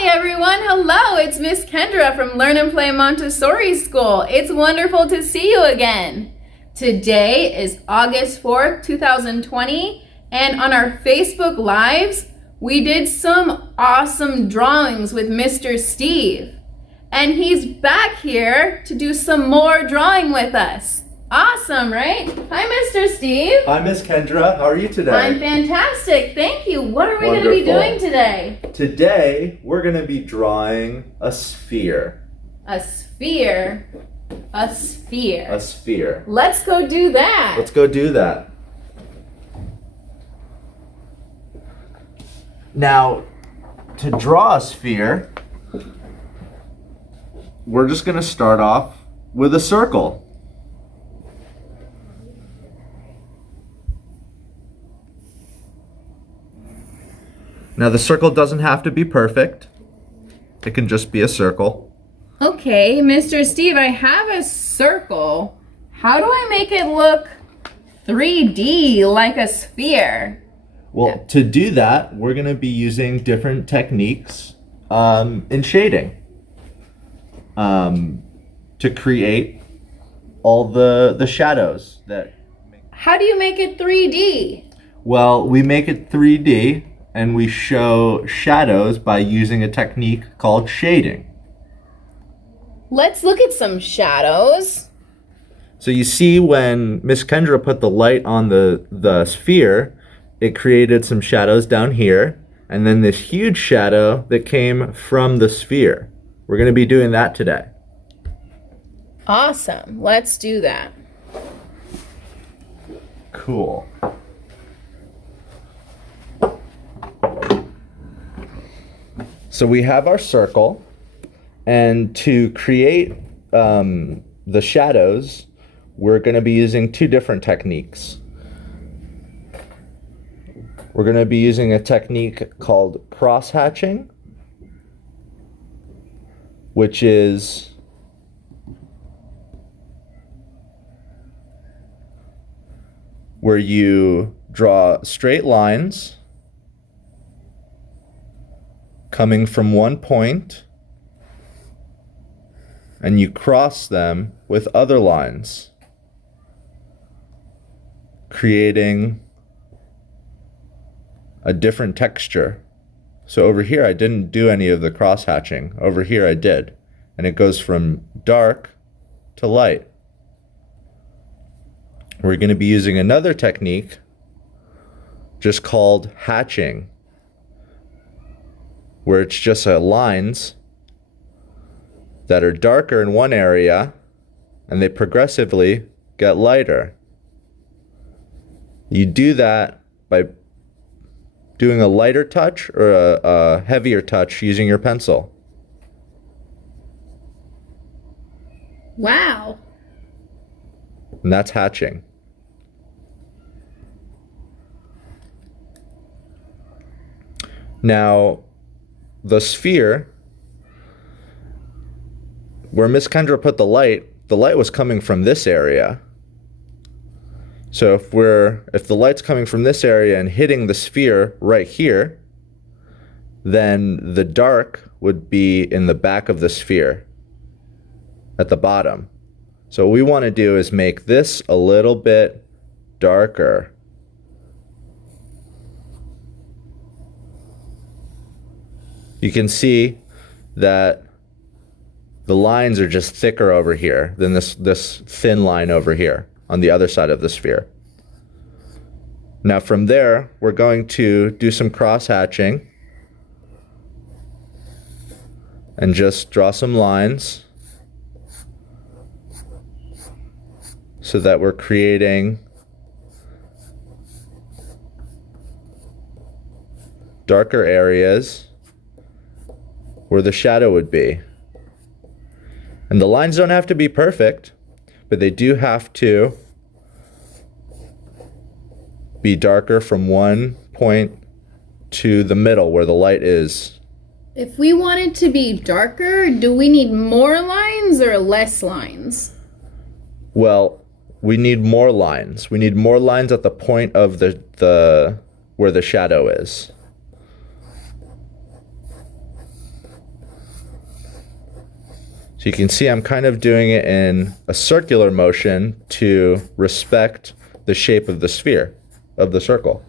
Hi everyone, hello, it's Miss Kendra from Learn and Play Montessori School. It's wonderful to see you again. Today is August 4th, 2020, and on our Facebook Lives, we did some awesome drawings with Mr. Steve. And he's back here to do some more drawing with us. Awesome, right? Hi, Mr. Steve. Hi, Miss Kendra. How are you today? I'm fantastic. Thank you. What are we going to be doing today? Today, we're going to be drawing a sphere. A sphere. A sphere. A sphere. Let's go do that. Let's go do that. Now, to draw a sphere, we're just going to start off with a circle. Now the circle doesn't have to be perfect. It can just be a circle. Okay, Mr. Steve, I have a circle. How do I make it look 3D like a sphere? Well, to do that, we're going to be using different techniques in shading to create all the shadows that. How do you make it 3D? Well, we make it 3D and we show shadows by using a technique called shading. Let's look at some shadows. So you see when Miss Kendra put the light on the sphere, it created some shadows down here, and then this huge shadow that came from the sphere. We're going to be doing that today. Awesome. Let's do that. Cool. So we have our circle, and to create the shadows, we're going to be using two different techniques. We're going to be using a technique called cross-hatching, which is where you draw straight lines coming from one point, and you cross them with other lines, creating a different texture. So over here I didn't do any of the cross hatching. Over here I did, and it goes from dark to light. We're going to be using another technique just called hatching, where it's just lines that are darker in one area and they progressively get lighter. You do that by doing a lighter touch or a heavier touch using your pencil. Wow. And that's hatching. Now, the sphere, where Miss Kendra put the light was coming from this area. So if the light's coming from this area and hitting the sphere right here, then the dark would be in the back of the sphere at the bottom. So what we want to do is make this a little bit darker. You can see that the lines are just thicker over here than this thin line over here on the other side of the sphere. Now from there, we're going to do some cross-hatching and just draw some lines so that we're creating darker areas where the shadow would be. And the lines don't have to be perfect, but they do have to be darker from one point to the middle where the light is. If we want it to be darker, do we need more lines or less lines? Well, we need more lines. We need more lines at the point of the where the shadow is. So you can see I'm kind of doing it in a circular motion to respect the shape of the sphere, of the circle.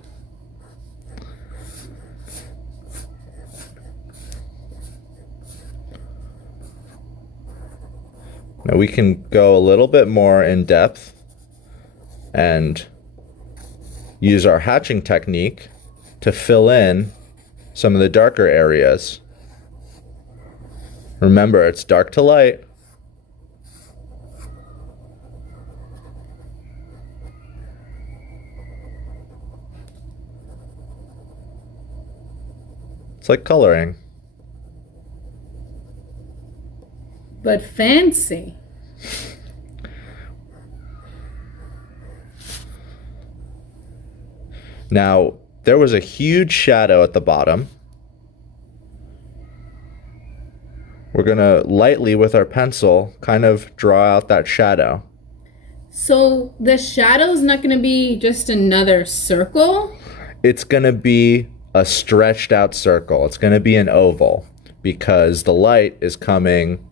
Now we can go a little bit more in depth and use our hatching technique to fill in some of the darker areas. Remember, it's dark to light. It's like coloring. But fancy. Now, there was a huge shadow at the bottom. We're going to lightly, with our pencil, kind of draw out that shadow. So the shadow's not going to be just another circle? It's going to be a stretched out circle. It's going to be an oval because the light is coming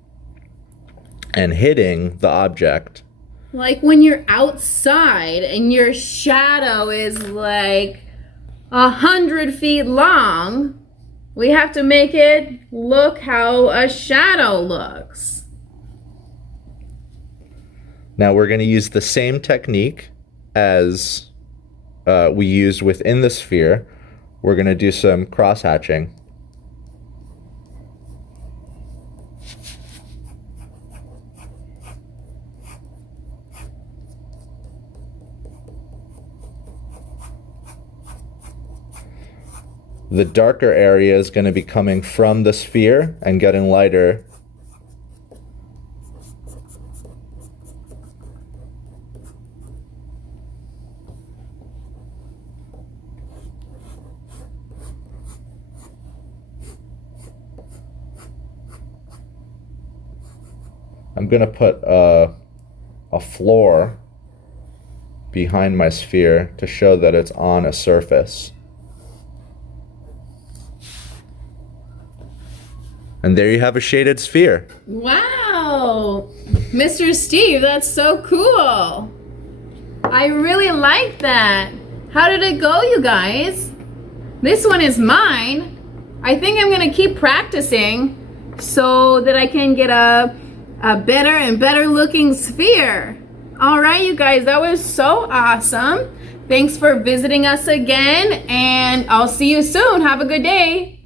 and hitting the object. Like when you're outside and your shadow is like 100 feet long, we have to make it look how a shadow looks. Now we're going to use the same technique as we used within the sphere. We're going to do some cross hatching. The darker area is going to be coming from the sphere and getting lighter. I'm going to put a floor behind my sphere to show that it's on a surface. And there you have a shaded sphere. Wow! Mr. Steve, that's so cool. I really like that. How did it go, you guys? This one is mine. I think I'm gonna keep practicing so that I can get a better and better looking sphere. All right, you guys, that was so awesome. Thanks for visiting us again, and I'll see you soon. Have a good day.